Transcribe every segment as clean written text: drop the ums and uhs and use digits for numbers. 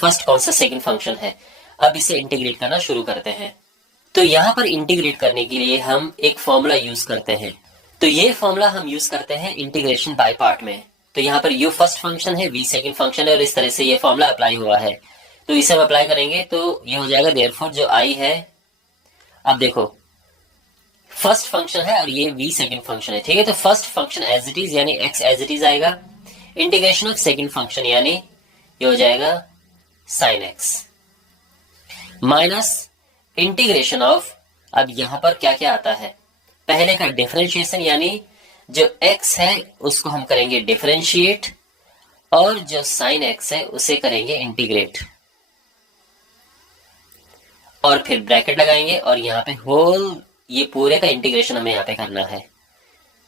First कौन सा second function है। अब इसे इंटीग्रेट करना शुरू करते हैं। तो यहाँ पर इंटीग्रेट करने के लिए हम एक फॉर्मूला यूज करते हैं। तो ये फॉर्मूला हम यूज करते हैं इंटीग्रेशन बाय पार्ट में। तो यहाँ पर u फर्स्ट फंक्शन है, v सेकंड फंक्शन है और इस तरह से ये फॉर्मूला अप्लाई हुआ है। तो इसे हम अप्लाई करेंगे तो ये हो जाएगा देयरफॉर जो i है, अब देखो फर्स्ट फंक्शन है और ये v सेकंड फंक्शन है, ठीक है। तो first function as it is यानी x एज इट इज आएगा, इंटीग्रेशन ऑफ सेकंड फंक्शन यानी ये हो जाएगा sin x minus integration of, अब यहां पर क्या क्या आता है, पहले का डिफरेंशिएशन यानी जो x है उसको हम करेंगे डिफरेंशिएट और जो sin x है उसे करेंगे इंटीग्रेट और फिर ब्रैकेट लगाएंगे और यहाँ पे होल ये पूरे का इंटीग्रेशन हमें यहाँ पे करना है,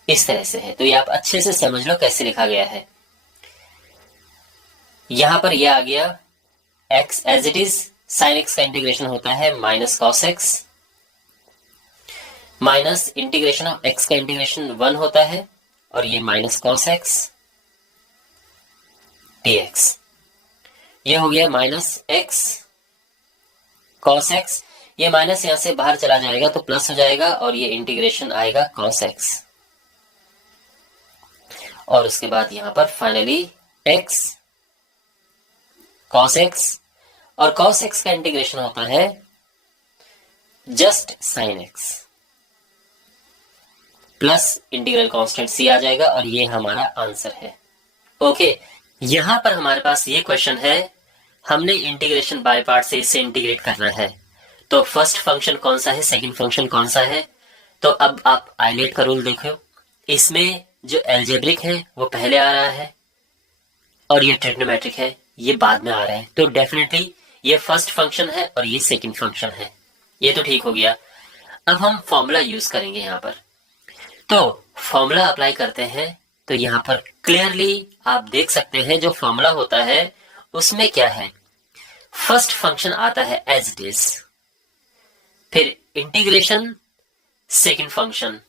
इस तरह से है। तो ये आप अच्छे से समझ लो कैसे लिखा गया है। यहां पर ये आ गया x as it is, sin x का इंटीग्रेशन होता है minus cos x minus integration of x का इंटीग्रेशन 1 होता है और ये माइनस cos x dx, ये हो गया माइनस x cos x, ये माइनस यहां से बाहर चला जाएगा तो प्लस हो जाएगा और ये इंटीग्रेशन आएगा cos x और उसके बाद यहां पर फाइनली x cos x और cos x का इंटीग्रेशन होता है just sin x plus integral constant c आ जाएगा और ये हमारा आंसर है। ओके, यहां पर हमारे पास ये क्वेश्चन है, हमने इंटीग्रेशन बाय पार्ट से इसे इंटीग्रेट करना है। तो फर्स्ट फंक्शन कौन सा है, सेकंड फंक्शन कौन सा है। तो अब आप आइलेट का रूल देखो, इसमें जो एल्जेब्रिक है वो पहले आ रहा है और ये ट्रिग्नोमेट्रिक है ये बाद में आ रहा है। तो डेफिनेटली ये फर्स्ट फंक्शन है और ये सेकंड फंक्शन है, ये तो ठीक हो गया। अब हम फॉर्मूला यूज करेंगे यहाँ पर। तो फॉर्मूला अप्लाई करते हैं तो यहाँ पर क्लियरली आप देख सकते हैं जो फॉर्मूला होता है उसमें क्या है, फर्स्ट फंक्शन आता है एज इट इज, फिर integration second function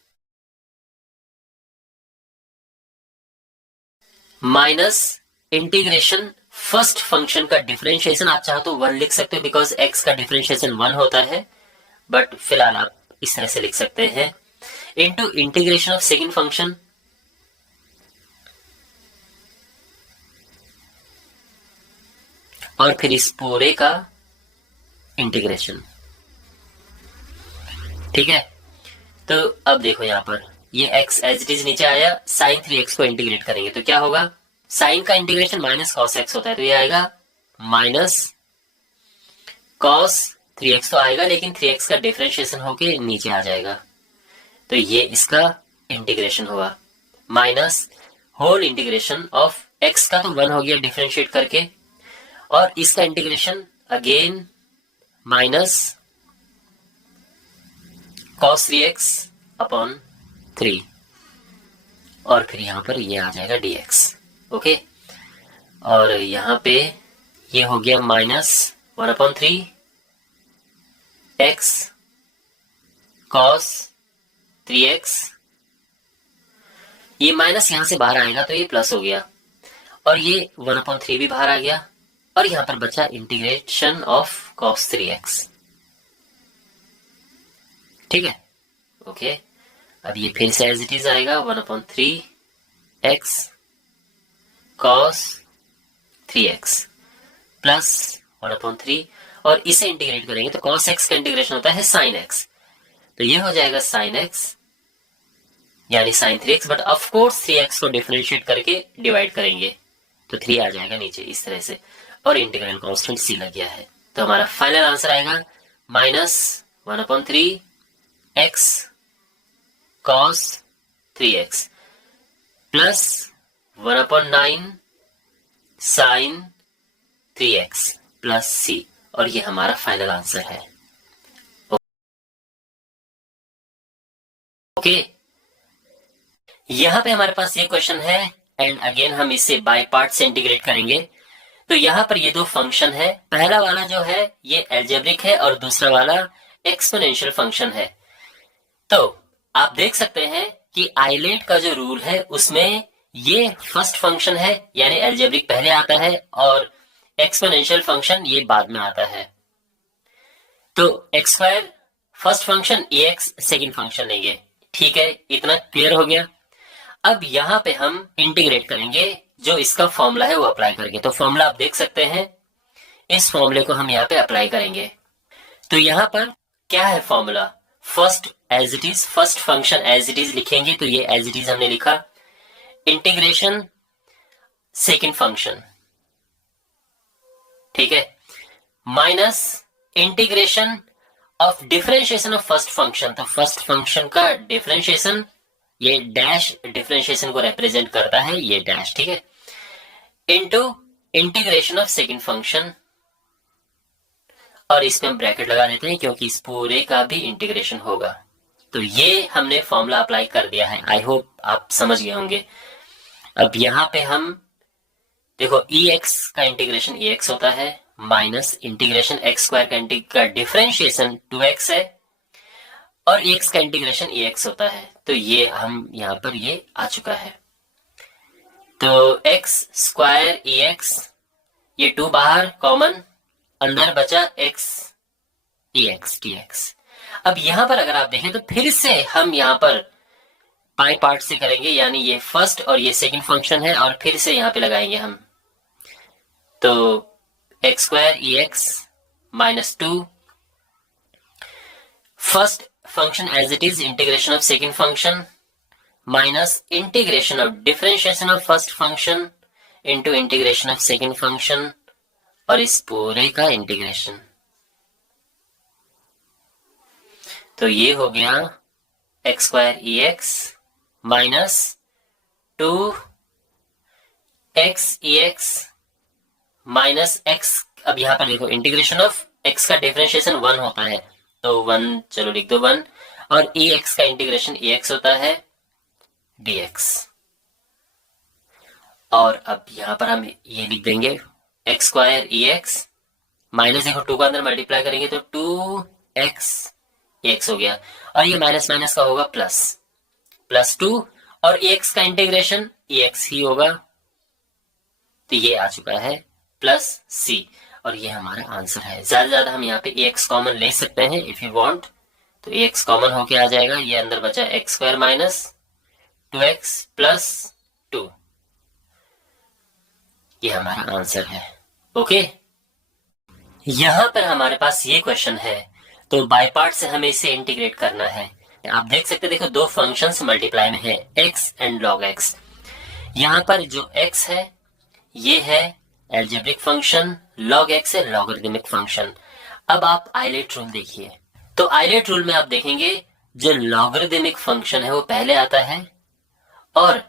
minus integration first function का डिफरेंशिएशन, आप चाहो तो 1 लिख सकते हो बिकॉज x का डिफरेंशिएशन 1 होता है, बट फिलहाल आप इस तरह से लिख सकते हैं, into integration of second function और फिर इस पूरे का इंटीग्रेशन, ठीक है। तो अब देखो यहां पर ये x एज इट इज नीचे आया, sin 3x को इंटीग्रेट करेंगे तो क्या होगा, sin का इंटीग्रेशन माइनस cos x होता है तो ये आएगा माइनस cos 3x तो आएगा लेकिन 3x का डिफरेंशिएशन होके नीचे आ जाएगा तो ये इसका इंटीग्रेशन हुआ minus whole integration of x का तो 1 हो गया डिफरेंशिएट करके और इसका integration again minus cos 3x upon 3 और फिर यहां पर ये आ जाएगा dx। ओके, और यहां पे ये हो गया माइनस 1/3 x cos 3x, ये माइनस यहां से बाहर आएगा तो ये प्लस हो गया और ये 1/3 भी बाहर आ गया और यहां पर बचा इंटीग्रेशन ऑफ cos 3x, ठीक है। ओके, अब ये फिर से एज इट इज आएगा 1/3 x cos 3x प्लस 1/3 और इसे इंटीग्रेट करेंगे तो cos x का इंटीग्रेशन होता है sin x, तो ये हो जाएगा sin x यानी sin 3x, but of course 3x को डिफरेंशिएट करके डिवाइड करेंगे तो 3 आ जाएगा नीचे इस तरह से और इंटीग्रल कांस्टेंट c लग गया है। तो हमारा फाइनल आंसर आएगा minus 1/3 x cos 3x plus 1/9 sin 3x plus c और ये हमारा फाइनल आंसर है। ओके, यहां पे हमारे पास ये क्वेश्चन है एंड अगेन हम इसे बाय पार्ट से इंटीग्रेट करेंगे। तो यहां पर ये दो फंक्शन है, पहला वाला जो है ये एल्जेब्रिक है और दूसरा वाला एक्सपोनेंशियल फंक्शन है। तो आप देख सकते हैं कि आइलेट का जो रूल है उसमें ये फर्स्ट फंक्शन है यानी एल्जेब्रिक पहले आता है और एक्सपोनेंशियल फंक्शन ये बाद में आता है। तो एक्स स्क्वायर फर्स्ट फंक्शन, ए एक्स सेकेंड फंक्शन लेंगे। ठीक है, इतना क्लियर हो गया। अब यहाँ पे हम इंटीग्रेट करेंगे, जो इसका फॉर्मूला है वो अप्लाई करके। तो फॉर्मूला आप देख सकते हैं, इस फॉर्मूले को हम यहाँ पे अप्लाई करेंगे। तो यहाँ पर क्या है formula, first as it is, first function as it is लिखेंगे। तो ये एज इट इज हमने लिखा, इंटीग्रेशन सेकेंड फंक्शन, ठीक है, minus integration of differentiation of first function. तो फर्स्ट फंक्शन का डिफरेंशिएशन, ये डैश डिफरेंशिएशन को रिप्रेजेंट करता है, ये डैश, ठीक है, into integration of second function, और इसमें हम ब्रैकेट लगा देते हैं क्योंकि इस पूरे का भी इंटीग्रेशन होगा। तो ये हमने फॉर्मूला अप्लाई कर दिया है। आई होप आप समझ गए होंगे। अब यहाँ पे हम देखो, ई एक्स का इंटीग्रेशन ई एक्स होता है, माइनस इंटीग्रेशन एक्स स्क्वायर का डिफरेंशिएशन 2x है, और एक्स का इंटीग्रेशन ई एक्स होता है। तो ये हम यहाँ पर ये आ चुका है। तो एक्स स्क्वायर ई एक्स, ये 2 बाहर कॉमन, अंदर बचा x e x T x. अब यहां पर अगर आप देखें तो फिर से हम यहां पर पाई पार्ट से करेंगे, यानी ये फर्स्ट और ये सेकंड फंक्शन है, और फिर से यहां पे लगाएंगे हम। तो x square e x minus 2, first function as it is, integration of second function, minus integration of differentiation of first function into integration of second function, और इस पूरे का इंटीग्रेशन। तो ये हो गया x square e x minus 2 x e x minus x. अब यहां पर देखो, इंटीग्रेशन ऑफ एक्स का डिफरेंशिएशन 1 होता है, तो 1 चलो लिख दो 1, और ई एक्स का इंटीग्रेशन ई एक्स होता है dx। और अब यहां पर हम ये लिख देंगे x square e x minus, देखो 2 का अंदर मल्टीप्लाई करेंगे तो 2x एक्स हो गया, और ये माइनस माइनस का होगा प्लस, प्लस 2, और एक्स का इंटीग्रेशन ई एक्स ही होगा। तो ये आ चुका है प्लस c, और ये हमारा आंसर है। ज्यादा ज्यादा हम यहाँ पे एक्स कॉमन ले सकते हैं इफ यू वांट। तो एक्स कॉमन होके आ जाएगा, ये अंदर बचा x square minus 2x plus 2, ये हमारा आंसर है। ओके, यहां पर हमारे पास ये क्वेश्चन है, तो बाय पार्ट से हमें इसे इंटीग्रेट करना है। आप देख सकते हैं, देखो 2 फंक्शंस मल्टीप्लाई में है, x एंड log x। यहां पर जो x है ये है एल्जेब्रिक फंक्शन, log x है लॉगरिदमिक फंक्शन। अब आप आइलेट रूल देखिए, तो आइलेट रूल में आप देखेंगे जो लॉगरिदमिक फंक्शन है वो पहले आता है, और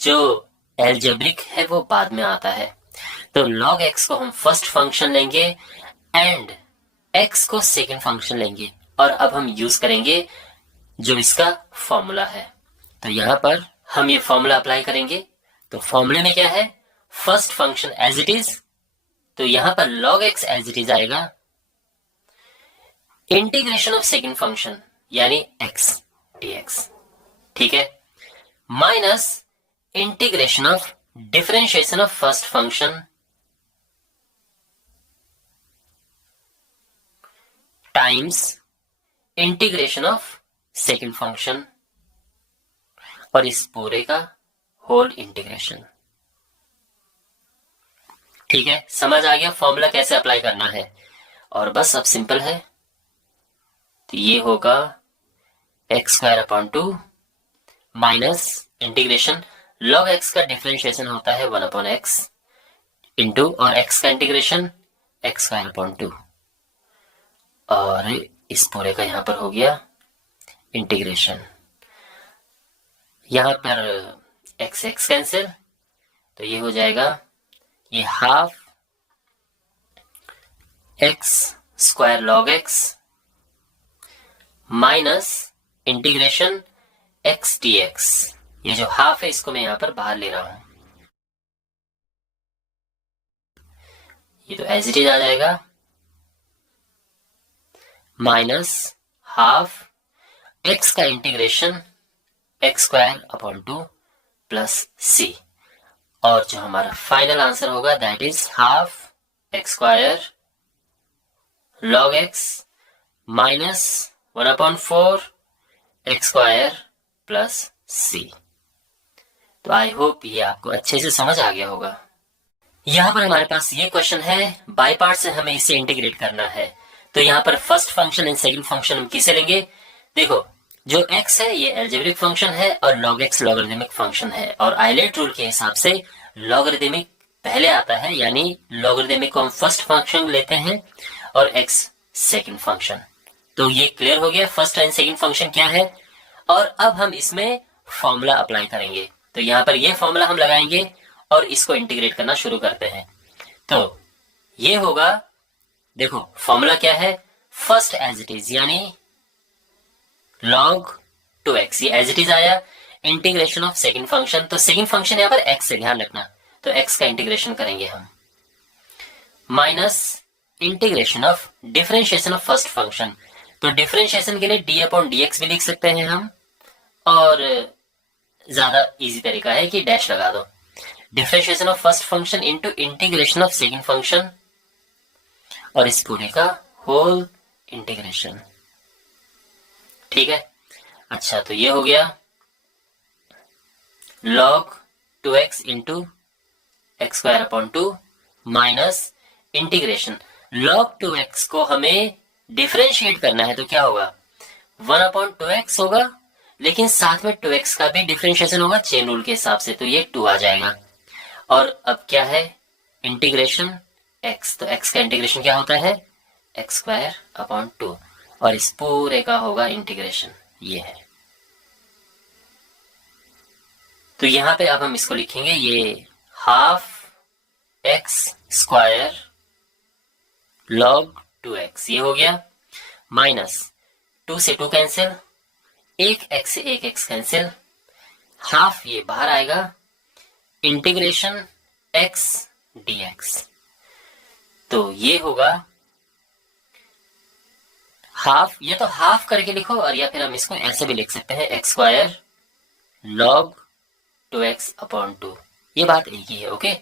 जो एल्जेब्रिक है वो बाद में आता है। तो log x को हम फर्स्ट फंक्शन लेंगे एंड x को सेकंड फंक्शन लेंगे, और अब हम यूज करेंगे जो इसका फॉर्मूला है। तो यहां पर हम ये फॉर्मूला अप्लाई करेंगे। तो फॉर्मूले में क्या है, first function as it is, तो यहां पर log x as it is आएगा, इंटीग्रेशन ऑफ सेकंड फंक्शन यानी x dx, ठीक है, minus integration of differentiation of first function times integration of second function, और इस पूरे का होल इंटीग्रेशन। ठीक है, समझ आ गया फॉर्मूला कैसे अप्लाई करना है, और बस अब सिंपल है। तो ये होगा x square upon 2 minus integration, log x का डिफरेंशिएशन होता है 1 अपॉन एक्स इंटू, और x का इंटीग्रेशन एक्स स्क्वायर अपॉन 2, और इस पूरे का यहां पर हो गया इंटीग्रेशन। यहां पर x x कैंसिल, तो ये हो जाएगा, ये half x square log x minus integration x dx। ये जो हाफ है इसको मैं यहां पर बाहर ले रहा हूं, ये तो एज इट इज आ जाएगा, माइनस हाफ एक्स का integration x square upon 2 plus c, और जो हमारा फाइनल आंसर होगा that is half x square log x minus 1/4 x square plus c. तो आई होप ये आपको अच्छे से समझ आ गया होगा। यहाँ पर हमारे पास ये क्वेश्चन है, बाय पार्ट से हमें इसे इंटीग्रेट करना है। तो यहाँ पर first function and second function हम किसे लेंगे? देखो, जो x है ये एल्जेब्रिक फंक्शन है और log x लॉगरिदमिक फंक्शन है, और आइलेट रूल के हिसाब से लॉगरिदमिक पहले आता है, यानी लॉगरिदमिक को हम फर्स्ट फंक्शन लेते हैं और x सेकंड फंक्शन। तो ये क्लियर हो गया फर्स्ट एंड सेकंड फंक्शन क्या है। और अब हम इसमें फॉर्मूला अप्लाई करेंगे। तो यहाँ पर ये फॉर्मूला हम लगाएंगे और इसको इंटीग्रेट करना शुरू करते हैं। तो ये होगा, देखो फॉर्मूला क्या है, फर्स्ट एज इट इज यानी log 2x, ये एज इट इज आया, इंटीग्रेशन ऑफ सेकंड फंक्शन। तो सेकंड फंक्शन यहाँ पर x से, ध्यान रखना, तो x का इंटीग्रेशन करेंगे हम, minus integration of differentiation of first function. तो डिफरेंशिएशन के लिए d/dx भी लिख सकते हैं हम, और ज्यादा इजी तरीका है कि डैश लगा दो। Differentiation of first function into integration of second function, और इस पूरे का होल इंटीग्रेशन। ठीक है, अच्छा तो ये हो गया log 2x into x square upon 2 minus integration. log 2x को हमें डिफरेंशिएट करना है, तो क्या होगा, 1/2x होगा, लेकिन साथ में 2x का भी डिफरेंशिएशन होगा चेन रूल के हिसाब से, तो ये 2 आ जाएगा। और अब क्या है, इंटीग्रेशन x, तो x का इंटीग्रेशन क्या होता है, एक्स स्क्वायर अपॉन 2, और इस पूरे का होगा इंटीग्रेशन, ये है। तो यहां पे अब हम इसको लिखेंगे, ये half x square log 2x, ये हो गया, माइनस 2 से 2 कैंसिल, एक एक्स से एक एक्स कैंसिल, हाफ ये बाहर आएगा, इंटीग्रेशन x dx। तो ये होगा हाफ, ये तो हाफ करके लिखो, और या फिर हम इसको ऐसे भी लिख सकते हैं, x square log 2x upon 2, ये बात एक ही है, ओके,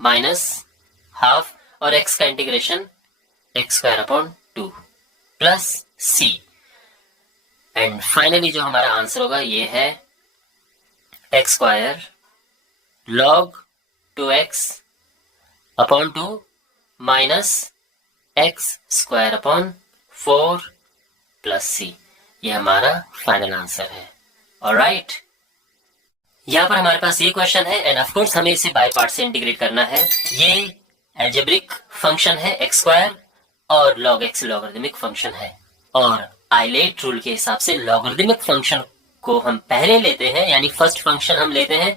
माइनस हाफ, और x का integration x square upon 2 plus c। And finally जो हमारा आंसर होगा ये है x square log 2x upon 2 minus x square upon 4 plus c. ये हमारा फाइनल आंसर है। ऑलराइट, यहाँ पर हमारे पास ये क्वेश्चन है, एंड ऑफ कोर्स हमें इसे बाय पार्ट से इंटीग्रेट करना है। ये एल्जेब्रिक फंक्शन है एक्स स्क्वायर, और log x लॉगरिदमिक फंक्शन है, और आइलेट रूल के हिसाब से लॉगरिदमिक फंक्शन को हम पहले लेते हैं, यानी फर्स्ट फंक्शन हम लेते हैं,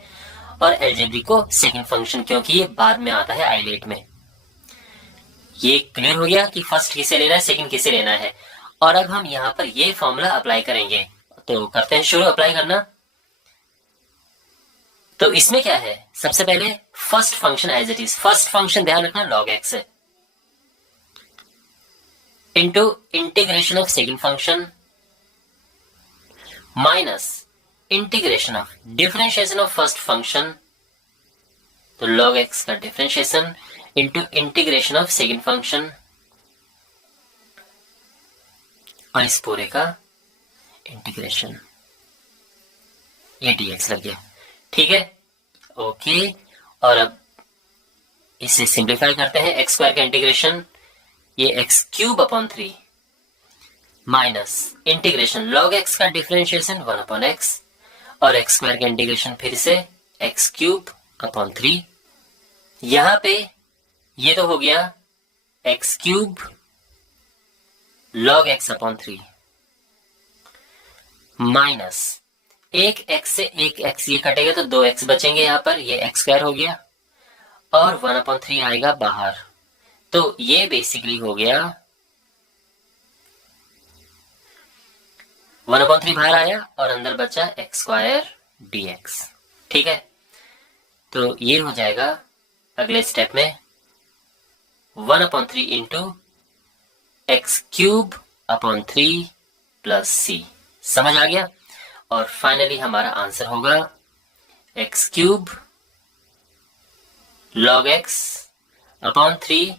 और एल्जेब्रिक को सेकंड फंक्शन, क्योंकि ये बाद में आता है आइलेट में। ये क्लियर हो गया कि फर्स्ट किसे लेना है, सेकंड किसे लेना है। और अब हम यहाँ पर ये फॉर्मूला अप्लाई करेंगे, तो करते हैं शुरू अप्लाई करना। तो इसमें क्या है, सबसे पहले first function as it is, first function ध्यान रखना log x है, into integration of second function minus integration of differentiation of first function, तो log x का differentiation into integration of second function, और इस पूरे का इंटीग्रेशन, ये dx लग गया। ठीक है, ओके, और अब इसे सिंप्लीफाई करते हैं, एक्स स्क्वायर का इंटीग्रेशन, ये x cube upon 3 minus integration log x का डिफरेंशिएशन 1/x, और एक्स स्क्वायर का इंटीग्रेशन फिर से एक्स क्यूब अपॉन 3। यहां पे ये तो हो गया x cube log x upon 3 minus एक x से एक x, ये कटेगा तो 2x बचेंगे, यहां पर ये x स्क्वायर हो गया, और 1/3 आएगा बाहर, तो ये बेसिकली हो गया 1/3 बाहर आया, और अंदर बचा एक्स स्क्वायर dx। ठीक है, तो ये हो जाएगा अगले स्टेप में 1/3 into x cube upon 3 plus c. समझ आ गया, और फाइनली हमारा आंसर होगा x cube log x upon 3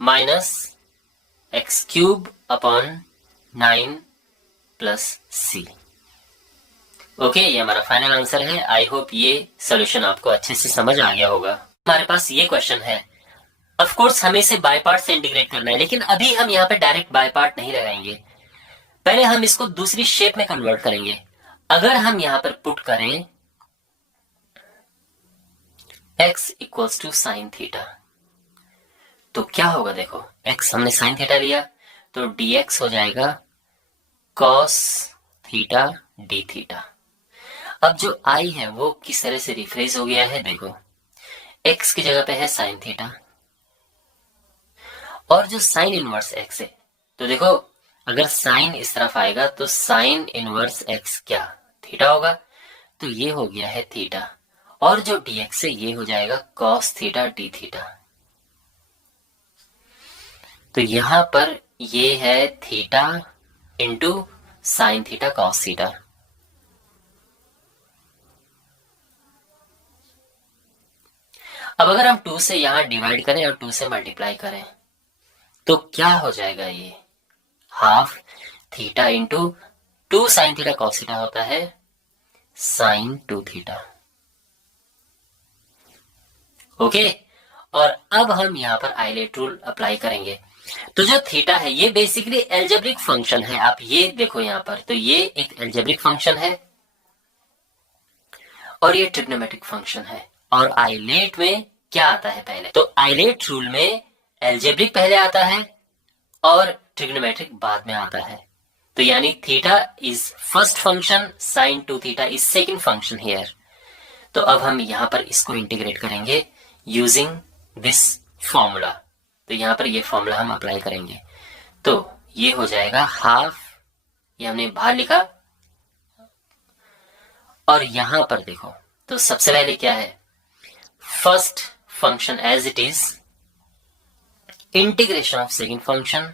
minus x cube upon 9 plus c. Okay, ये हमारा फाइनल आंसर है। आई होप ये सोल्यूशन आपको अच्छे से समझ आ गया होगा। हमारे पास ये क्वेश्चन है, ऑफ कोर्स हमें इसे बाय पार्ट से इंटीग्रेट करना है, लेकिन अभी हम यहाँ पे डायरेक्ट बाय पार्ट नहीं लगाएंगे, पहले हम इसको दूसरी शेप में कन्वर्ट करेंगे। अगर हम यहां पर पुट करें x equals to sine theta, तो क्या होगा? देखो x हमने साइन थीटा लिया तो dx हो जाएगा cos थीटा डी थीटा। अब जो i है वो किस तरह से रिफ्रेश हो गया है? देखो x की जगह पे है साइन थीटा, और जो साइन इनवर्स x है, तो देखो अगर साइन इस तरफ आएगा तो साइन इनवर्स x क्या? थीटा होगा, तो ये हो गया है थीटा, और जो dx है ये हो जाएगा cos थीटा डी थीटा। तो यहां पर ये है theta into sine theta cos theta. अब अगर हम 2 से यहां डिवाइड करें और 2 से मल्टीप्लाई करें तो क्या हो जाएगा? ये half theta into 2 sine theta cos theta होता है साइन 2 थीटा। ओके, और अब हम यहां पर आइलेट रूल अप्लाई करेंगे। तो जो थीटा है ये बेसिकली एल्जेब्रिक फंक्शन है। आप ये देखो यहां पर, तो ये एक एल्जेब्रिक फंक्शन है और ये ट्रिग्नोमेट्रिक फंक्शन है। और आइलेट में क्या आता है पहले? तो आइलेट रूल में एल्जेब्रिक पहले आता है और ट्रिग्नोमेट्रिक बाद में आता है। तो यानी theta is first function, sine 2 theta is second function here. तो अब हम यहां पर इसको इंटीग्रेट करेंगे यूजिंग दिस फॉर्मूला। तो यहां पर ये फॉर्मूला हम अप्लाई करेंगे, तो ये हो जाएगा हाफ, ये हमने बाहर लिखा, और यहां पर देखो तो सबसे पहले क्या है? First function as it is, integration of second function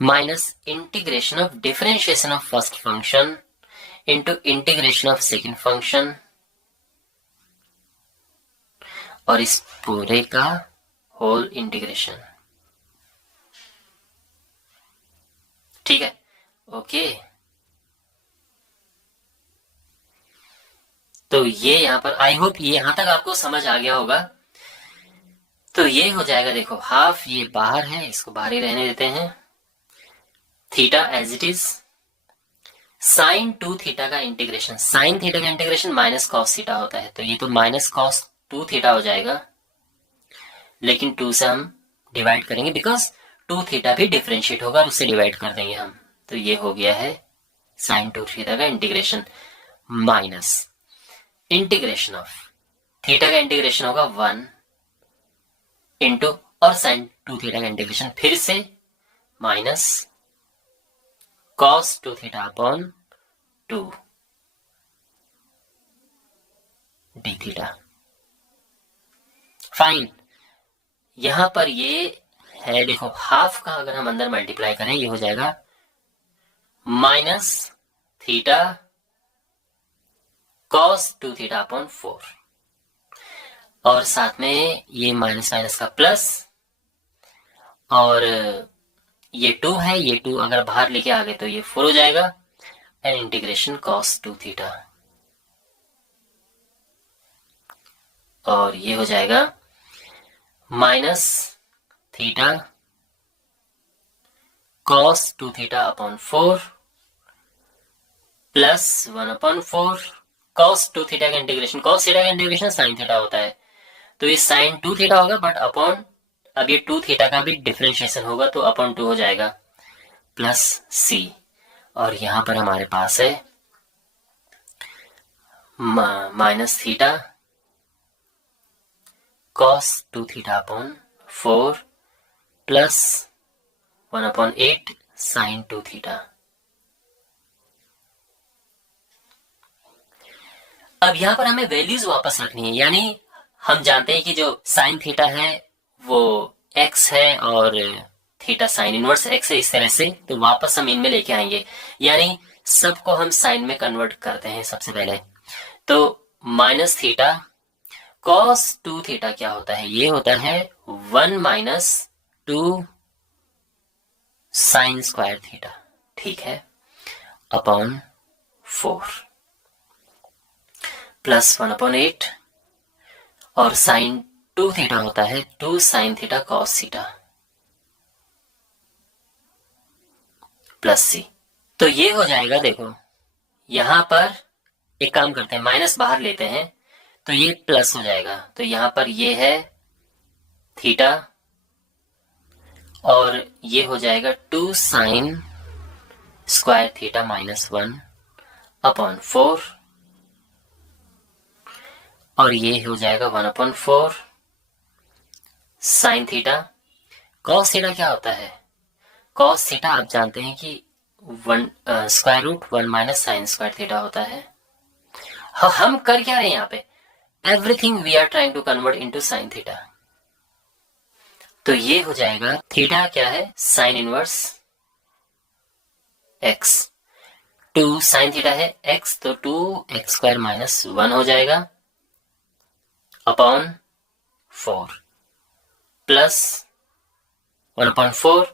minus integration of differentiation of first function into integration of second function, और इस पूरे का होल इंटीग्रेशन। ठीक है, ओके। तो ये यहां पर आई होप ये यहां तक आपको समझ आ गया होगा। तो ये हो जाएगा, देखो हाफ ये बाहर है, इसको बाहर ही रहने देते हैं, theta as it is, sine 2 theta का इंटीग्रेशन, साइन थीटा का इंटीग्रेशन माइनस कॉस थीटा होता है, तो ये तो माइनस कॉस 2 थीटा हो जाएगा, लेकिन 2 से हम डिवाइड करेंगे बिकॉज 2 थीटा भी डिफरेंशिएट होगा और उससे डिवाइड कर देंगे हम। तो ये हो गया है साइन 2 थीटा का integration minus integration of theta का इंटीग्रेशन होगा 1 इंटू, और साइन 2 थीटा का इंटीग्रेशन फिर से minus cos 2 theta upon 2 D theta. Fine, यहां पर ये है, देखो हाफ का अगर हम अंदर मल्टीप्लाई करें ये हो जाएगा minus theta cos 2 theta upon 4, और साथ में ये माइनस माइनस का प्लस, और ये 2 है, ये 2 अगर बाहर लेके आ गए तो ये 4 हो जाएगा, एंड इंटीग्रेशन कॉस 2 थीटा, और ये हो जाएगा minus theta cos 2 theta upon 4 plus 1 upon 4 cos 2 theta का इंटीग्रेशन, कॉस थीटा का इंटीग्रेशन साइन थीटा होता है, तो ये साइन 2 थीटा होगा, बट अपॉन अब ये 2 थीटा का भी डिफरेंशिएशन होगा तो अपॉन 2 हो जाएगा प्लस सी, और यहां पर हमारे पास है minus theta cos 2 theta upon 4 plus 1 upon 8 sine 2 theta. अब यहां पर हमें वैल्यूज वापस रखनी है, यानी हम जानते हैं कि जो साइन थीटा है वो x है और थीटा साइन इनवर्स x है, इस तरह से तो वापस हम इनमें लेके आएंगे, यानी सबको हम साइन में कन्वर्ट करते हैं सबसे पहले। तो माइनस थीटा cos 2 थीटा क्या होता है? ये होता है 1 माइनस 2 साइन स्क्वायर थीटा, ठीक है, अपॉन 4 प्लस 1 अपॉन 8, और साइन 2 थीटा होता है 2 sine theta cos theta plus c. तो ये हो जाएगा, देखो यहां पर एक काम करते हैं, माइनस बाहर लेते हैं तो ये प्लस हो जाएगा, तो यहां पर ये है थीटा और ये हो जाएगा 2 sine square theta minus 1 upon 4, और ये हो जाएगा 1 upon 4 sine theta. Cos theta क्या होता है? कॉस थीटा आप जानते हैं कि square root 1 minus sine square theta होता है। हम कर क्या रहे हैं यहाँ पे? Everything we are trying to convert into sine theta. तो ये हो जाएगा, थीटा क्या है? Sine inverse x, 2 sine theta है एक्स, तो 2 एक्स स्क्वायर माइनस 1 हो जाएगा upon 4 plus 1 upon 4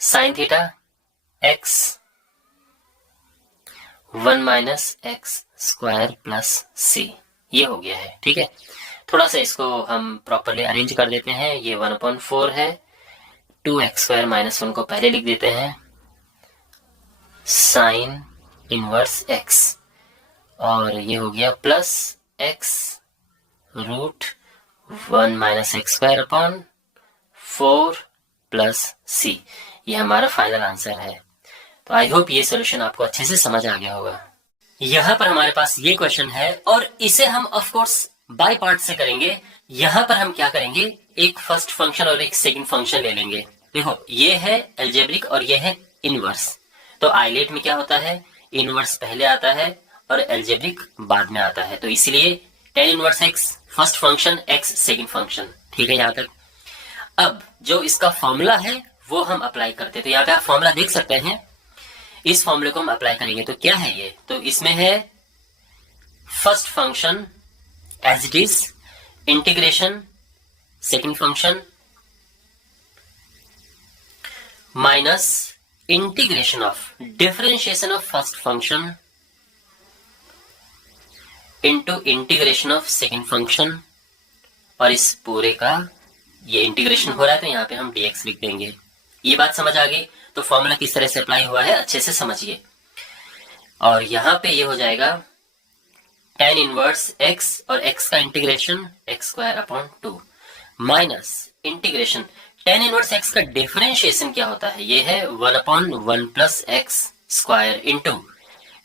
sine theta x 1 minus x square plus c, ये हो गया है, ठीक है। थोड़ा सा इसको हम प्रॉपरली अरेंज कर देते हैं। ये 1 अपॉन 4 है, 2 एक्स स्क्वायर माइनस 1 को पहले लिख देते हैं साइन इनवर्स एक्स, और ये हो गया plus x root 1 minus x square upon 4 plus c. ये हमारा फाइनल आंसर है। तो आई होप ये सोल्यूशन आपको अच्छे से समझ आ गया होगा। यहाँ पर हमारे पास ये क्वेश्चन है और इसे हम ऑफ कोर्स बाय पार्ट से करेंगे। यहाँ पर हम क्या करेंगे, एक फर्स्ट फंक्शन और एक सेकंड फंक्शन ले लेंगे। देखो ये है एल्जेब्रिक और ये है इनवर्स। तो आइलेट में क्या होता है, इनवर्स पहले आता है और एल्जेब्रिक बाद में आता है। तो इसलिए tan inverse x first function, x second function, ठीक है यहाँ तक। अब जो इसका फॉर्मूला है वो हम अप्लाई करते हैं। तो यहाँ पे आप फॉर्मूला देख सकते हैं, इस फॉर्मूले को हम अप्लाई करेंगे। तो क्या है ये, तो इसमें है first function as it is, integration second function minus integration of differentiation of first function into integration of second function, और इस पूरे का ये इंटीग्रेशन हो रहा है तो यहाँ पे हम dx लिख देंगे। ये बात समझ आ गई। तो फॉर्मूला किस तरह से अप्लाई हुआ है अच्छे से समझिए। और यहाँ पे ये हो जाएगा tan इनवर्स x और x का integration x square upon 2 minus integration tan inverse x का डिफरेंशिएशन क्या होता है, ये है 1 upon 1 plus x square into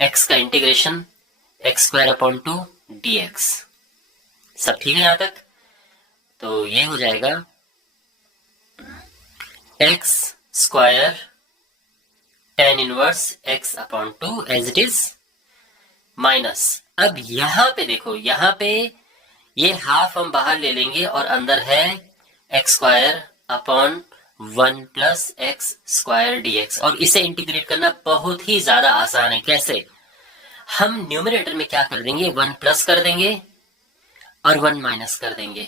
x का integration x square upon 2 dx। सब ठीक है यहाँ तक? तो ये हो जाएगा x square tan inverse x upon 2 as it is minus, अब यहां पे देखो, यहां पे ये हाफ हम बाहर ले लेंगे और अंदर है x square upon 1 plus x square dx। और इसे इंटीग्रेट करना बहुत ही ज्यादा आसान है। कैसे? हम न्यूमरेटर में क्या कर देंगे, 1 प्लस कर देंगे और 1 माइनस कर देंगे।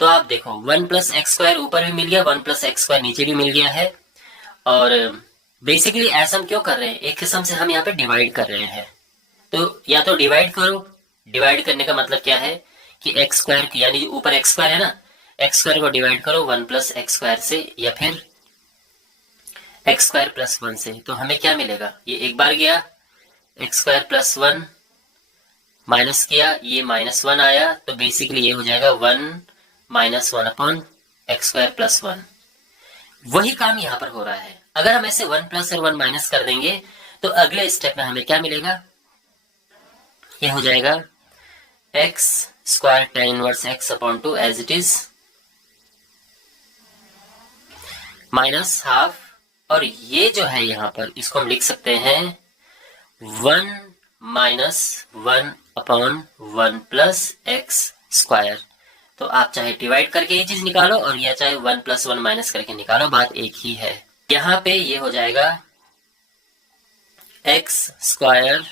तो आप देखो 1 प्लस एक्स स्क्वायर ऊपर भी मिल गया, 1 प्लस एक्स स्क्वायर नीचे भी मिल गया है। और बेसिकली ऐसा हम क्यों कर रहे हैं, एक किस्म से हम यहाँ पे डिवाइड कर रहे हैं। तो या तो डिवाइड करो, डिवाइड करने का मतलब क्या है कि एक्स स्क्वायर यानी जो ऊपर एक्स स्क्वायर है ना, एक्स स्क्वायर को डिवाइड करो 1 प्लस एक्स स्क्वायर से या फिर एक्स स्क्वायर प्लस 1 से। तो हमें क्या मिलेगा, ये एक बार गया एक्स स्क्वायर प्लस 1 माइनस किया, ये माइनस 1 आया, तो बेसिकली ये हो जाएगा 1 minus 1 upon x square plus 1। वही काम यहाँ पर हो रहा है। अगर हम ऐसे 1 प्लस और 1 माइनस कर देंगे तो अगले स्टेप में हमें क्या मिलेगा, ये हो जाएगा x square tan inverse x upon 2 as it is minus half, और ये जो है यहाँ पर इसको हम लिख सकते हैं 1 minus 1 upon 1 plus x square. तो आप चाहे डिवाइड करके ये चीज निकालो और या चाहे 1 प्लस 1 माइनस करके निकालो, बात एक ही है। यहाँ पे ये हो जाएगा x square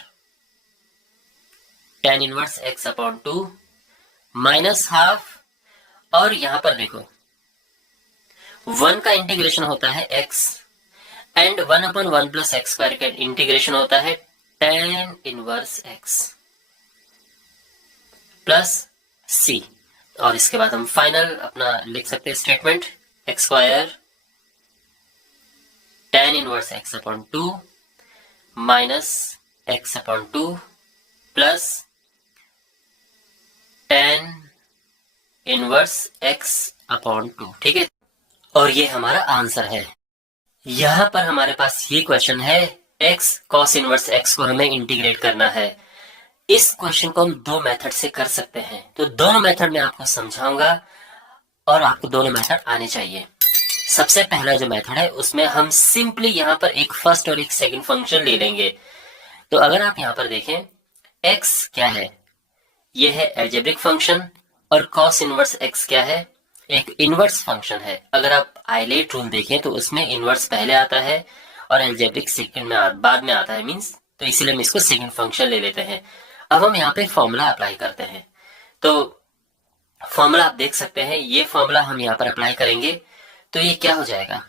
tan inverse x upon 2 minus half, और यहां पर देखो 1 का इंटीग्रेशन होता है x, and 1/1 plus x square का इंटीग्रेशन होता है tan inverse x plus c। और इसके बाद हम फाइनल अपना लिख सकते हैं statement, x square tan inverse x upon 2 minus x upon 2 plus tan inverse x upon 2। ठीक है, और ये हमारा आंसर है। यहां पर हमारे पास ये क्वेश्चन है, x cos इनवर्स x को हमें इंटीग्रेट करना है। इस क्वेश्चन को हम दो मेथड से कर सकते हैं, तो दोनों मेथड में आपको समझाऊंगा और आपको दोनों मेथड आने चाहिए। सबसे पहला जो मेथड है उसमें हम सिंपली यहां पर एक फर्स्ट और एक सेकंड फंक्शन ले लेंगे। तो अगर आप यहां पर देखें, x क्या है, यह है एल्जेब्रिक फंक्शन, और cos इनवर्स x क्या है, एक इनवर्स फंक्शन है। अगर आप आइलेट रूल देखें तो उसमें इनवर्स पहले आता है और एल्जेब्रिक सेकंड में बाद में आता है, मींस, तो इसीलिए हम इसको सेकंड फंक्शन ले लेते हैं। अब हम यहाँ पे फॉर्मूला अप्लाई करते हैं। तो फॉर्मूला आप देख सकते हैं, ये फॉर्मूला हम यहाँ पर अप्लाई करेंगे तो ये क्या हो जाएगा,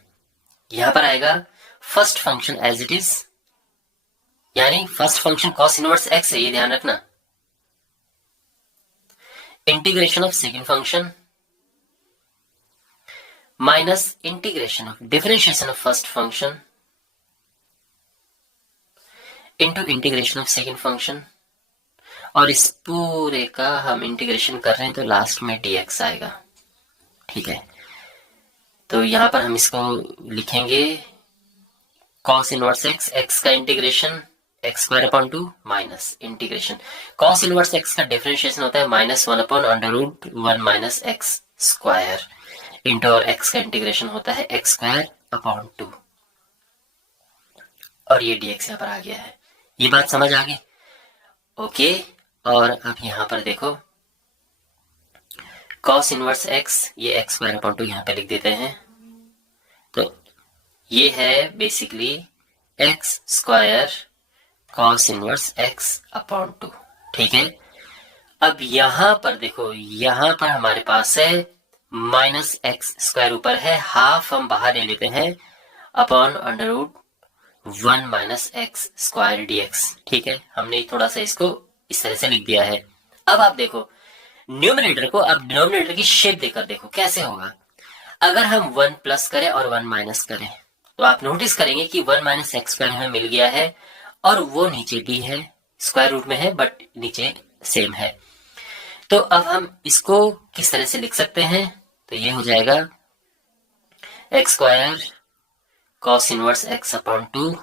यहाँ पर आएगा first function as it is, यानी first function cos inverse x है, ये ध्यान रखना, integration of second function minus integration of differentiation of first function into integration of second function, और इस पूरे का हम इंटीग्रेशन कर रहे हैं तो लास्ट में dx आएगा। ठीक है, तो यहां पर हम इसको लिखेंगे cos इनवर्स x, x का integration x square upon 2 minus integration cos inverse x का डिफरेंशिएशन होता है -1/√1 माइनस एक्स स्क्वायर इंटू, और x का इंटीग्रेशन होता है एक्स स्क्वायर अपॉन 2, और ये dx यहाँ पर आ गया है। ये बात समझ आ गई? ओके, और अब यहाँ पर देखो cos इनवर्स x, ये एक्स स्क्वायर अपॉन 2 यहाँ पे लिख देते हैं, तो ये है basically x square cos inverse x upon 2। ठीक है, अब यहां पर देखो, यहां पर हमारे पास है माइनस एक्स स्क्वायर ऊपर है, हाफ हम बाहर ले लेते हैं upon √1 minus x square dx। ठीक है, हमने थोड़ा सा इसको इस तरह से लिख दिया है। अब आप देखो न्यूमरेटर को, अब डिनोमिनेटर की शेप देकर देखो कैसे होगा। अगर हम 1 प्लस करें और 1 माइनस करें तो आप नोटिस करेंगे कि 1 माइनस एक्स स्क्वायर हमें मिल गया है, और वो नीचे भी है, स्क्वायर रूट में है बट नीचे सेम है। तो अब हम इसको किस तरह से लिख सकते हैं, तो ये हो जाएगा x square cos inverse x upon 2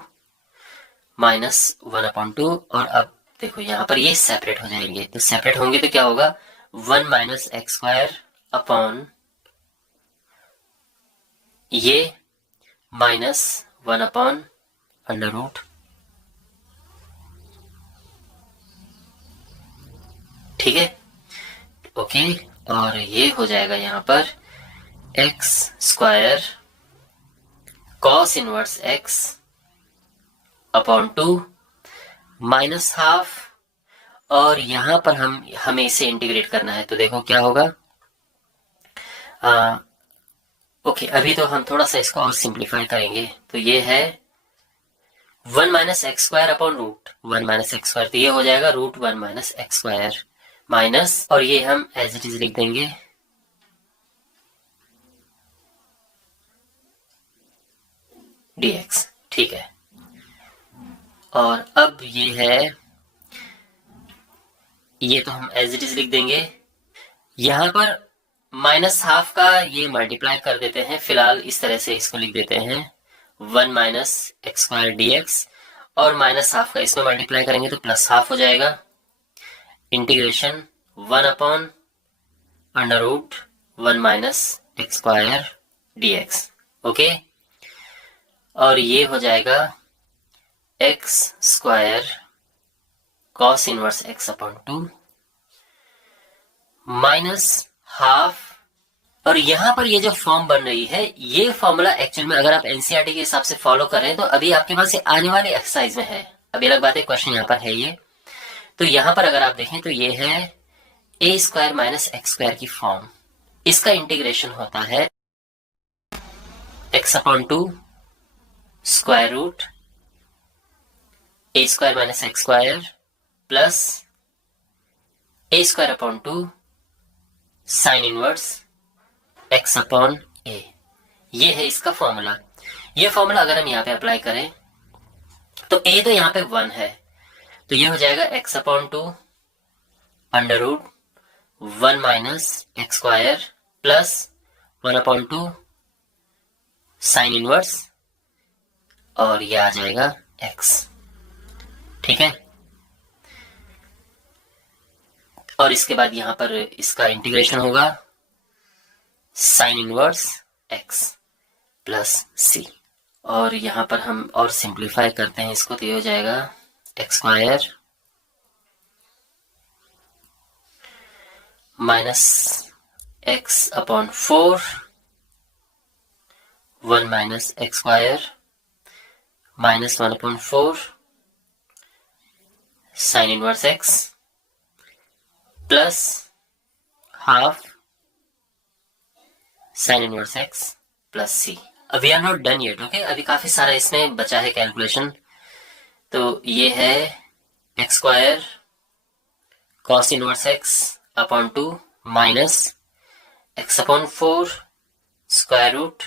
minus 1 upon 2, और अब देखो यहाँ पर ये सेपरेट हो जाएंगे, तो सेपरेट होंगे तो क्या होगा, 1 माइनस एक्स स्क्वायर अपॉन ये माइनस 1 अपॉन √, ठीक है, ओके, और ये हो जाएगा यहाँ पर x square cos inverse x upon 2 minus half, और यहां पर हमें इसे इंटीग्रेट करना है, तो देखो क्या होगा। ओके, अभी तो हम थोड़ा सा इसको और सिंप्लीफाई करेंगे, तो ये है 1 minus x square upon √1 minus x square, तो ये हो जाएगा √1 माइनस एक्स स्क्वायर माइनस, और ये हम एज इट इज लिख देंगे dx। ठीक है, और अब ये है, ये तो हम एज इट इज लिख देंगे। यहां पर माइनस हाफ का ये मल्टीप्लाई कर देते हैं, फिलहाल इस तरह से इसको लिख देते हैं 1 माइनस एक्स स्क्वायर dx, और माइनस हाफ का इसमें मल्टीप्लाई करेंगे तो प्लस हाफ हो जाएगा, integration 1 upon √1 minus x square dx। Okay, और ये हो जाएगा x square cos inverse x upon 2 minus half, और यहां पर ये जो फॉर्म बन रही है, ये फॉर्मूला एक्चुअल में अगर आप एनसीईआरटी के हिसाब से फॉलो कर रहे हैं तो अभी आपके पास ये आने वाले एक्सरसाइज में है, अभी अलग बात है, क्वेश्चन यहाँ पर है ये। तो यहां पर अगर आप देखें तो ये है a square minus x square की फॉर्म, इसका इंटीग्रेशन होता है x upon two square root a square minus x square plus a square upon two sine inverse x upon a. ये है इसका फॉर्मूला। ये फॉर्मूला अगर हम यहाँ पे अप्लाई करें तो ए तो यहाँ पे 1 है, तो ये हो जाएगा x upon two under root 1 minus x square plus 1 upon two sine inverse, और ये आ जाएगा x। ठीक है, और इसके बाद यहां पर इसका इंटीग्रेशन होगा sign inverse x plus c, और यहां पर हम और सिंप्लीफाई करते हैं इसको, तो ये हो जाएगा x square minus x upon 4 1 minus x square minus 1 upon 4 sine inverse x plus half sine inverse x plus c. अभी are not done yet, okay, अभी काफी सारा इसमें बचा है कैलकुलेशन। तो ये है x square cos inverse x upon two minus x upon 4 square root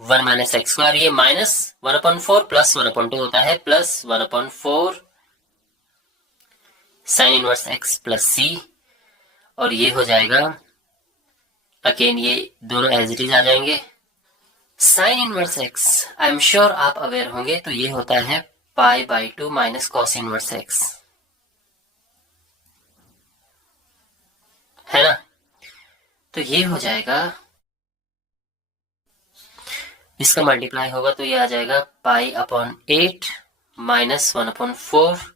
1 minus x square, ये माइनस 1 अपॉन 4 प्लस 1 अपॉन 2 होता है, plus 1 upon 4 sine inverse x plus c, और ये हो जाएगा अगेन ये दोनों एज इट इज आ जाएंगे। Sign inverse x I am sure आप अवेयर होंगे, तो ये होता है pi by 2 minus cos inverse x, है ना। तो ये हो जाएगा, इसका मल्टीप्लाई होगा तो ये आ जाएगा pi upon 8 minus 1 upon 4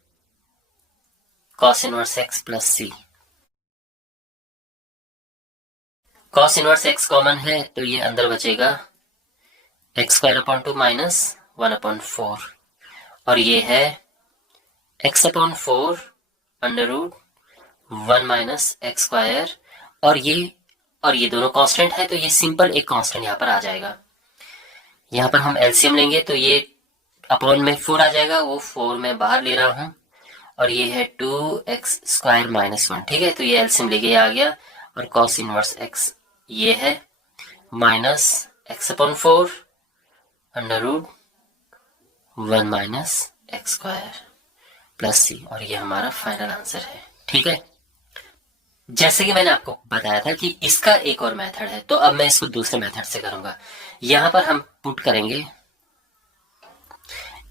cos inverse x plus c. Cos inverse x common है तो ये अंदर बचेगा x square upon 2 minus 1 upon 4, और ये है x upon 4 under root 1 minus x square, और ये दोनों कांस्टेंट है, तो ये सिंपल एक कांस्टेंट यहाँ पर आ जाएगा। यहाँ पर हम एलसीएम लेंगे तो ये अपॉन में 4 आ जाएगा, वो 4 में बाहर ले रहा हूं, और ये है 2x स्क्वायर माइनस 1। ठीक है, तो ये एलसीएम लेके आ गया, और कॉस इनवर्स x ये है minus x upon 4 under root 1 minus x square plus c, और ये हमारा फाइनल आंसर है। ठीक है, जैसे कि मैंने आपको बताया था कि इसका एक और मेथड है, तो अब मैं इसको दूसरे मेथड से करूंगा। यहां पर हम पुट करेंगे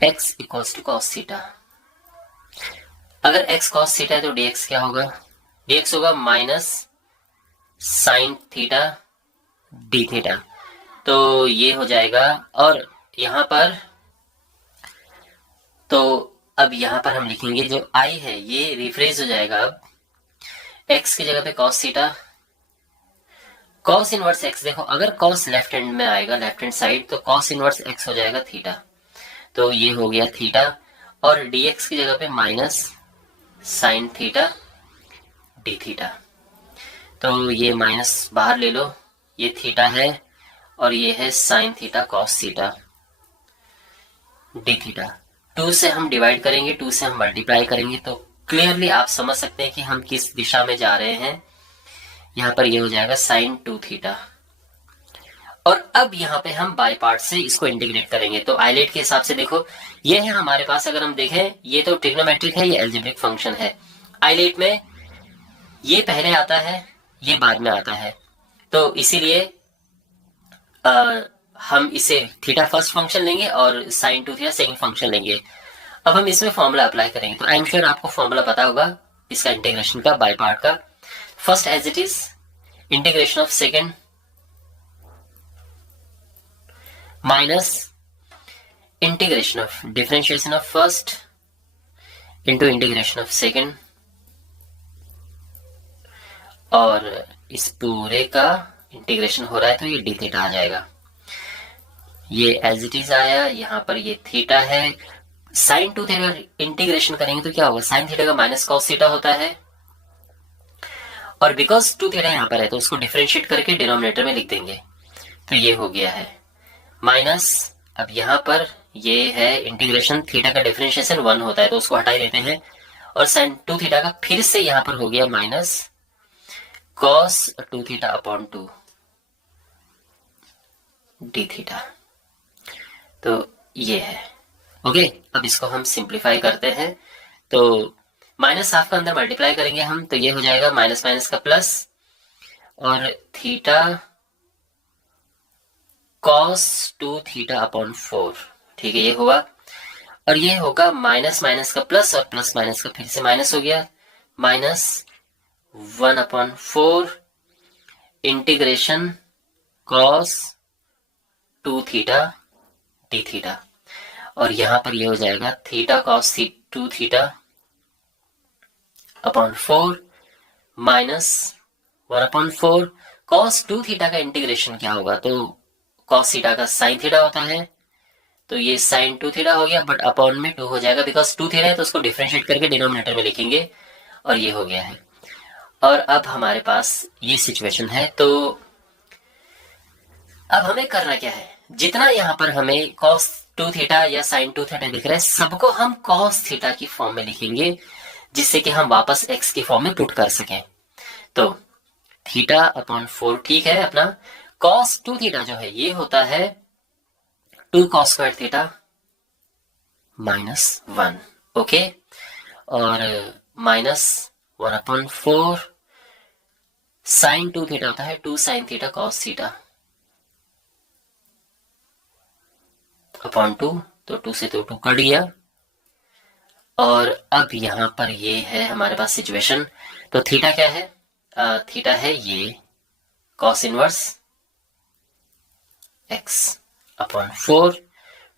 x equals to cos theta. अगर x कॉस थीटा है तो dx क्या होगा, dx होगा minus sine theta d theta, तो ये हो जाएगा। और यहां पर तो अब यहां पर हम लिखेंगे जो i है ये रिफ्रेश हो जाएगा, अब x की जगह पे cos theta cos inverse x। देखो अगर कॉस लेफ्ट हैंड में आएगा, लेफ्ट हैंड साइड, तो कॉस इनवर्स x हो जाएगा थीटा, तो ये हो गया थीटा, और dx की जगह पे minus sine theta d theta, तो ये माइनस बाहर ले लो, ये थीटा है, और ये है sign theta cos theta d theta. 2 से हम डिवाइड करेंगे, 2 से हम मल्टीप्लाई करेंगे, तो क्लियरली आप समझ सकते हैं कि हम किस दिशा में जा रहे हैं। यहां पर ये हो जाएगा साइन 2 थीटा, और अब यहाँ पे हम बाय पार्ट से इसको इंटीग्रेट करेंगे। तो आइलेट के हिसाब से देखो, ये है हमारे पास, अगर हम देखें ये तो ट्रिग्नोमेट्रिक है, ये एल्जेब्रिक फंक्शन है। आइलेट में ये पहले आता है, ये बाद में आता है, तो इसीलिए हम इसे थीटा फर्स्ट फंक्शन लेंगे और साइन 2 थीटा सेकंड फंक्शन लेंगे। अब हम इसमें फॉर्मूला अप्लाई करेंगे, तो आई एम श्योर आपको फॉर्मूला पता होगा इसका इंटीग्रेशन का, बाय पार्ट का। First as it is integration of second minus integration of differentiation of first into integration of second, और इस पूरे का इंटीग्रेशन हो रहा है तो ये डी थीटा आ जाएगा। ये एज इट इज आया, यहां पर ये थीटा है। साइन 2 थीटा इंटीग्रेशन करेंगे तो क्या होगा, साइन थीटा का माइनस कॉस थीटा होता है, और बिकॉज टू थीटा यहाँ पर है तो उसको डिफरेंशिएट करके डिनोमिनेटर में लिख देंगे। तो ये हो गया है माइनस, अब यहाँ पर ये है इंटीग्रेशन, थीटा का डिफरेंशिएशन 1 होता है तो उसको हटा ही देते हैं, और साइन टू थीटा का फिर से यहाँ पर हो गया minus cos two theta upon 2 D theta. तो ये है ओके। अब इसको हम सिंप्लीफाई करते हैं, तो माइनस हाफ का अंदर मल्टीप्लाई करेंगे हम, तो ये हो जाएगा माइनस माइनस का प्लस, और theta cos two theta upon 4, ठीक है ये हुआ, और ये होगा माइनस माइनस का प्लस और प्लस माइनस का फिर से माइनस हो गया, minus 1/4 integration cos two theta d theta, और यहां पर ये हो जाएगा theta cos two theta upon 4 minus 1/4 cos two theta का इंटीग्रेशन क्या होगा, तो कॉस थीटा का साइन थीटा होता है, तो ये साइन टू थीटा हो गया, बट अपॉन में 2 हो जाएगा, बिकॉज टू थीटा है तो उसको डिफरेंशिएट करके डिनोमिनेटर में लिखेंगे, और ये हो गया है। और अब हमारे पास ये सिचुएशन है, तो अब हमें करना क्या है, जितना यहाँ पर हमें कॉस टू थीटा या साइन टू थीटा दिख रहा है सबको हम कॉस थीटा की फॉर्म में लिखेंगे, जिससे कि हम वापस एक्स की फॉर्म में पुट कर सकें। तो थीटा अपॉन 4 ठीक है अपना, कॉस टू थीटा जो है ये होता है 2 कॉस स्क्वायर थीटा -1, ओके, और माइनस 1/4 साइन टू थीटा होता है 2 sine theta cos theta upon 2, तो 2 से 2 कट गया, और अब यहां पर ये है हमारे पास सिचुएशन, तो थीटा क्या है, थीटा है ये cos inverse x upon 4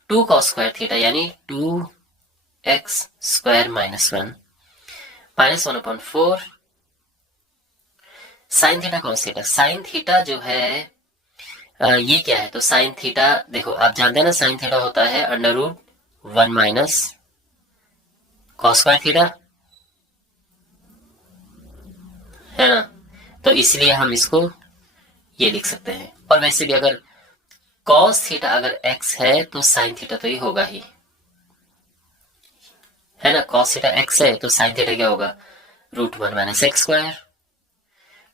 2 cos square theta यानी 2x square -1 -1/4 sign theta cos theta, sine theta जो है ये क्या है, तो साइन थीटा देखो आप जानते हैं ना, साइन थीटा होता है √1 माइनस कॉस स्क्वायर थीटा, है ना, तो इसलिए हम इसको ये लिख सकते हैं। और वैसे भी अगर कॉस थीटा अगर x है तो साइन थीटा तो ये होगा ही, है ना, कॉस थीटा x है तो साइन थीटा क्या होगा √1 माइनस एक्स स्क्वायर।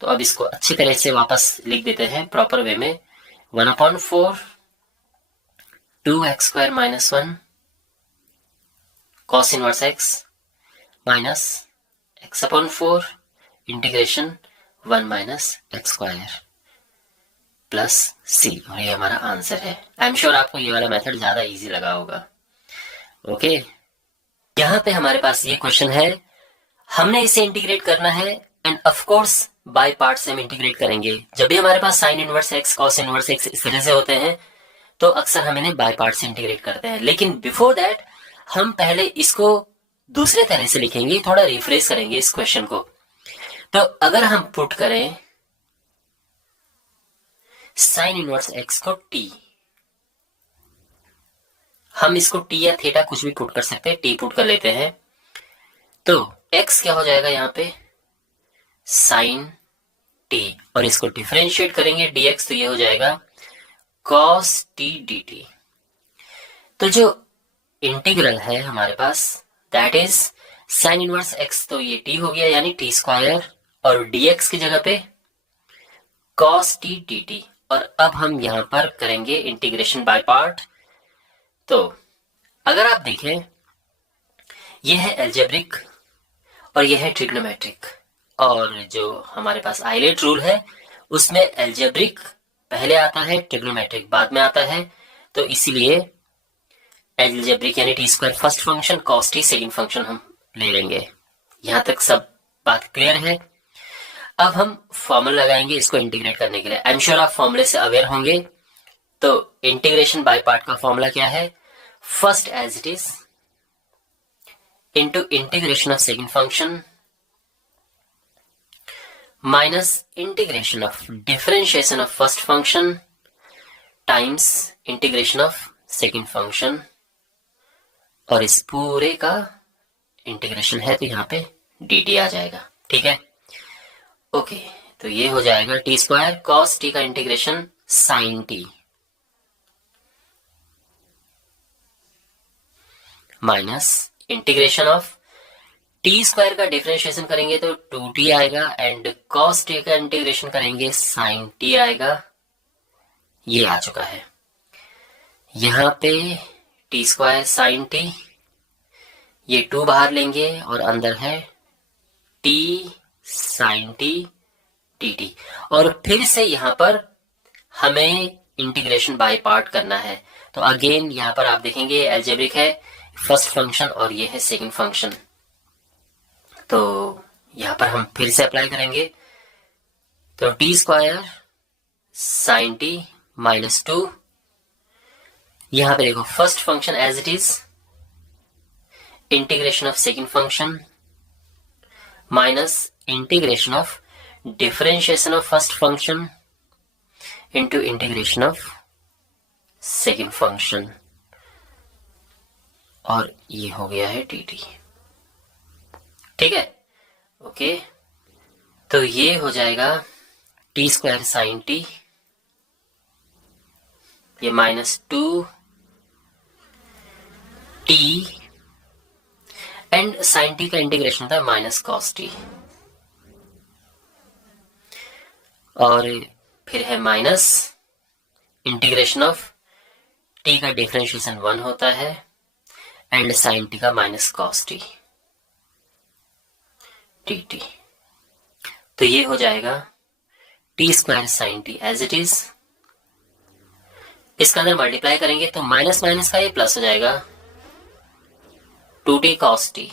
तो अब इसको अच्छी तरह से वापस लिख देते हैं प्रॉपर वे में, 1/4 2x square -1 cos inverse x minus x/4 integration 1 minus x square plus c, और ये हमारा आंसर है। आई एम श्योर आपको ये वाला मेथड ज्यादा इजी लगा होगा, ओके। यहाँ पे हमारे पास ये क्वेश्चन है, हमने इसे इंटीग्रेट करना है, and of course by parts हम इंटीग्रेट करेंगे। जब भी हमारे पास sine inverse x cos inverse x इस तरह से होते हैं तो अक्सर हम इन्हें बाय पार्ट से इंटीग्रेट करते हैं, लेकिन बिफोर दैट हम पहले इसको दूसरे तरह से लिखेंगे, थोड़ा रिफ्रेश करेंगे इस क्वेश्चन को। तो अगर हम पुट करें साइन इनवर्स एक्स को t, हम इसको t या थीटा कुछ भी पुट कर सकते हैं, t पुट कर लेते हैं, तो x क्या हो जाएगा यहाँ पे साइन t, और इसको डिफरेंशिएट करेंगे dx, तो ये हो जाएगा cos t dt। तो जो इंटीग्रल है हमारे पास that is sine inverse x, तो ये t हो गया यानी t स्क्वायर, और dx की जगह पे cos t dt, और अब हम यहां पर करेंगे इंटीग्रेशन बाय पार्ट। तो अगर आप देखें यह है एल्जेब्रिक और यह है ट्रिग्नोमेट्रिक, और जो हमारे पास आइलेट रूल है उसमें एल्जेब्रिक पहले आता है, ट्रिग्नोमेट्रिक बाद में आता है, तो इसीलिए एल्जेब्रिक यानी T square first function, cos T second function हम ले लेंगे। यहां तक सब बात क्लियर है। अब हम फॉर्मूला लगाएंगे इसको इंटीग्रेट करने के लिए। आई एम श्योर आप फॉर्मूले से अवेयर होंगे। तो इंटीग्रेशन बाय पार्ट का फॉर्मूला क्या है, first as it is into integration of second function minus integration of differentiation of first function times integration of second function, और इस पूरे का इंटीग्रेशन है तो यहाँ पे dt आ जाएगा, ठीक है। ओके, तो ये हो जाएगा टी स्क्वायर कॉस टी का integration sine t minus integration of t square का डिफरेंशिएशन करेंगे तो 2t आएगा एंड कॉस टी का इंटीग्रेशन करेंगे साइन टी आएगा। ये आ चुका है। यहाँ पे टी स्क्वायर साइन टी, ये 2 बाहर लेंगे और अंदर है t sine t t t. और फिर से यहाँ पर हमें इंटीग्रेशन बाय पार्ट करना है। तो अगेन यहाँ पर आप देखेंगे एल्जेब्रिक है फर्स्ट फंक्शन और ये है सेकंड फंक्शन। तो यहाँ पर हम फिर से अप्लाई करेंगे। तो t square sine t minus 2, यहाँ पे देखो first function as it is, integration of second function minus integration of differentiation of first function into integration of second function, और ये हो गया है टी टी। ठीक है, ओके। तो ये हो जाएगा टी स्क्वायर साइन टी, ये minus 2 t and sine t का इंटीग्रेशन था माइनस कॉस टी, और फिर है माइनस इंटीग्रेशन ऑफ टी का डिफरेंशिएशन 1 होता है एंड साइन टी का minus cos t t t. तो ये हो जाएगा t square sine t as it is, इसके अंदर मल्टीप्लाई करेंगे तो माइनस माइनस का ये प्लस हो जाएगा 2t cos t,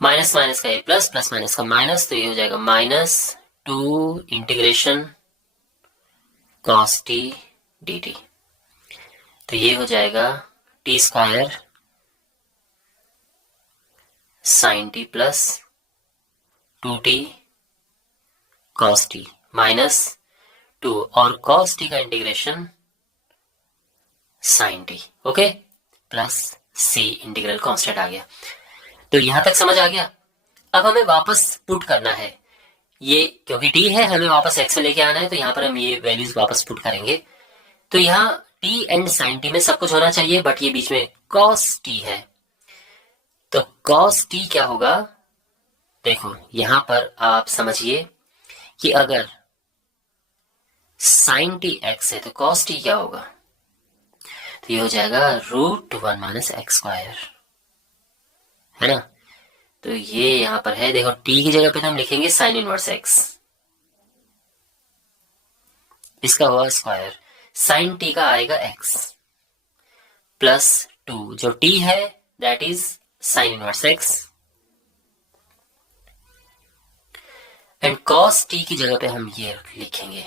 minus minus का ये प्लस, प्लस माइनस का माइनस, तो ये हो जाएगा minus 2 integration cos t dt। तो ये हो जाएगा t square sine t plus 2t cos t minus 2 और cos t का integration sine t, okay, plus c integral constant आ गया। तो यहां तक समझ आ गया। अब हमें वापस पुट करना है ये, क्योंकि t है हमें वापस x में लेके आना है, तो यहां पर हम ये वैल्यूज वापस पुट करेंगे। तो यहाँ t एंड साइन t में सब कुछ होना चाहिए, बट ये बीच में cos t है। तो cos t क्या होगा, देखो यहां पर आप समझिए कि अगर साइन टी x है तो cos t क्या होगा, तो ये हो जाएगा √1 माइनस एक्स स्क्वायर, है ना। तो ये यहां पर है, देखो t की जगह पे हम लिखेंगे साइन इनवर्स x, इसका हुआ स्क्वायर, साइन t का आएगा x प्लस 2, जो t है that is sine inverse x, and cos t की जगह पे हम ये लिखेंगे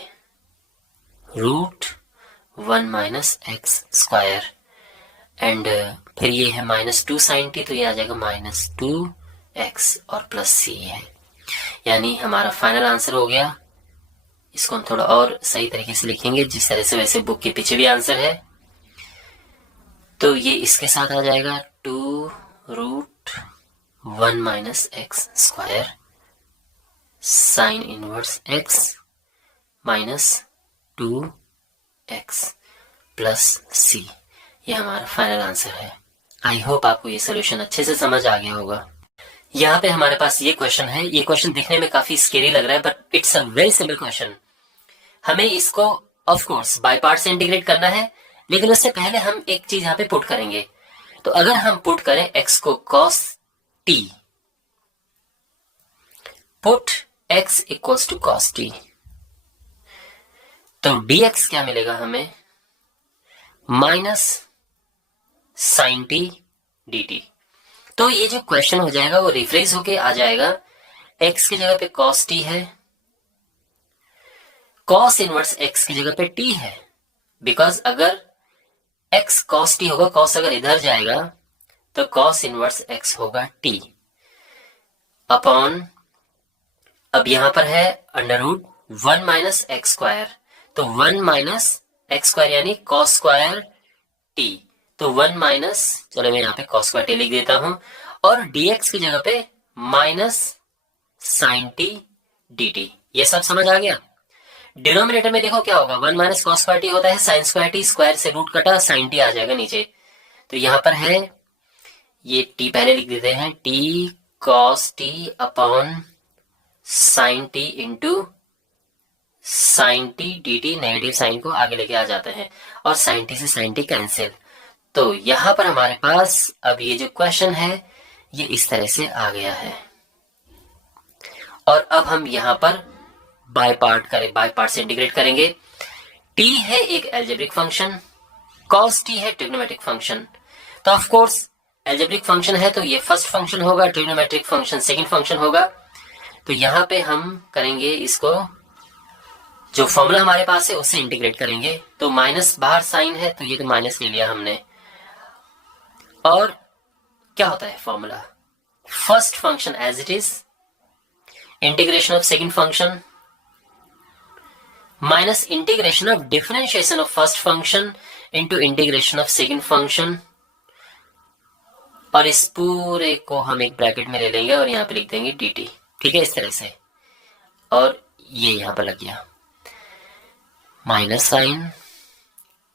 √1 माइनस एक्स स्क्वायर, एंड फिर ये है माइनस 2 साइन टी, तो ये आ जाएगा माइनस 2x और प्लस c है। यानी हमारा फाइनल आंसर हो गया। इसको हम थोड़ा और सही तरीके से लिखेंगे जिस तरह से वैसे बुक के पीछे भी आंसर है। तो ये इसके साथ आ जाएगा 2√1 minus x square sine inverse x minus 2x plus c, ये हमारा फाइनल आंसर है। आई होप आपको ये सोल्यूशन अच्छे से समझ आ गया होगा। यहाँ पे हमारे पास ये क्वेश्चन है, ये क्वेश्चन दिखने में काफी स्केरी लग रहा है, but it's a very simple question. हमें इसको ऑफ कोर्स बाय पार्ट से इंटीग्रेट करना है, लेकिन उससे पहले हम एक चीज यहाँ पे पुट करेंगे। तो अगर हम पुट करें x को cos t, put x equals to cos t, तो dx क्या मिलेगा हमें, माइनस साइन टी dt। तो ये जो क्वेश्चन हो जाएगा वो रिफ्रेश होके आ जाएगा, x की जगह पे cos t है, cos इनवर्स x की जगह पे t है, बिकॉज अगर x cos t होगा, cos अगर इधर जाएगा तो cos इनवर्स x होगा t अपॉन, अब यहां पर है √1 माइनस एक्स स्क्वायर, तो 1 माइनस एक्स स्क्वायर यानी cos स्क्वायर t, तो 1 माइनस, चलो मैं यहाँ पे cos स्क्वायर t लिख देता हूं, और dx की जगह पे माइनस साइन t dt। ये सब समझ आ गया। डिनोमिनेटर में देखो क्या होगा, 1 माइनस कॉस स्क्वायर टी होता है साइन स्क्वायर टी, स्क्वायर से रूट कटा साइन टी आ जाएगा नीचे। तो यहां पर है ये टी पहले लिख देते हैं, t cos t upon sine t into sine t d t, negative sine को आगे लेके आ जाते हैं और साइन टी से साइन टी कैंसिल। तो यहां पर हमारे पास अब ये जो क्वेश्चन है ये इस तरह से आ गया है। और अब हम यहां पर बाय पार्ट से इंटीग्रेट करेंगे। टी है एक एल्जेब्रिक फंक्शन, कॉस टी है ट्रिग्नोमेट्रिक फंक्शन। तो ऑफ कोर्स एल्जेब्रिक फंक्शन है तो ये फर्स्ट फंक्शन होगा, ट्रिग्नोमेट्रिक फंक्शन सेकंड फंक्शन होगा। तो यहां पे हम करेंगे इसको, जो फॉर्मूला हमारे पास है उससे इंटीग्रेट करेंगे। तो माइनस बाहर साइन है तो ये तो माइनस ले लिया हमने। और क्या होता है formula, first function as it is, integration of second function minus integration of differentiation of first function into integration of second function. और इस पूरे को हम एक ब्रैकेट में ले लेंगे और यहां पे लिख देंगे dt। ठीक है, इस तरह से। और ये यहां पर लग गया minus sine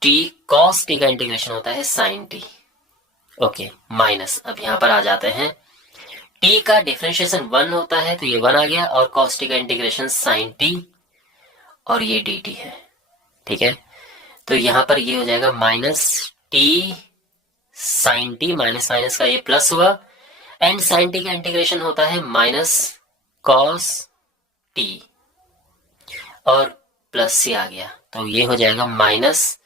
t, cos t का इंटीग्रेशन होता है साइन टी। ओके, माइनस, अब यहां पर आ जाते हैं, टी का डिफरेंशिएशन 1 होता है तो ये 1 आ गया, और कॉस टी का इंटीग्रेशन साइन टी, और ये डी टी है। ठीक है, तो यहां पर ये हो जाएगा minus t sine t, minus minus का ये प्लस हुआ, एंड साइन टी का इंटीग्रेशन होता है माइनस कॉस टी, और प्लस सी आ गया। तो ये हो जाएगा minus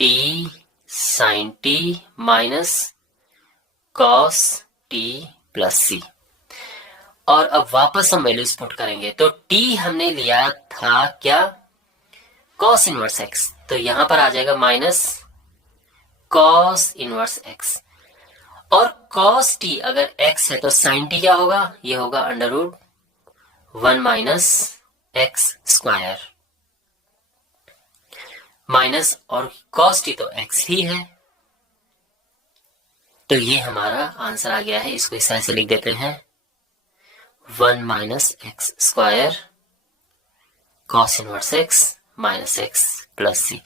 t sine t minus cos t plus c. और अब वापस हम वैल्यूज पुट करेंगे। तो t हमने लिया था क्या, कॉस इनवर्स x, तो यहां पर आ जाएगा माइनस कॉस इनवर्स x। और कॉस t अगर x है तो साइन t क्या होगा, ये होगा under root 1 minus x square, minus, और कॉस टी तो x ही है। तो ये हमारा आंसर आ गया है। इसको इस तरह से लिख देते हैं, 1 minus x square cos inverse x minus x plus सी।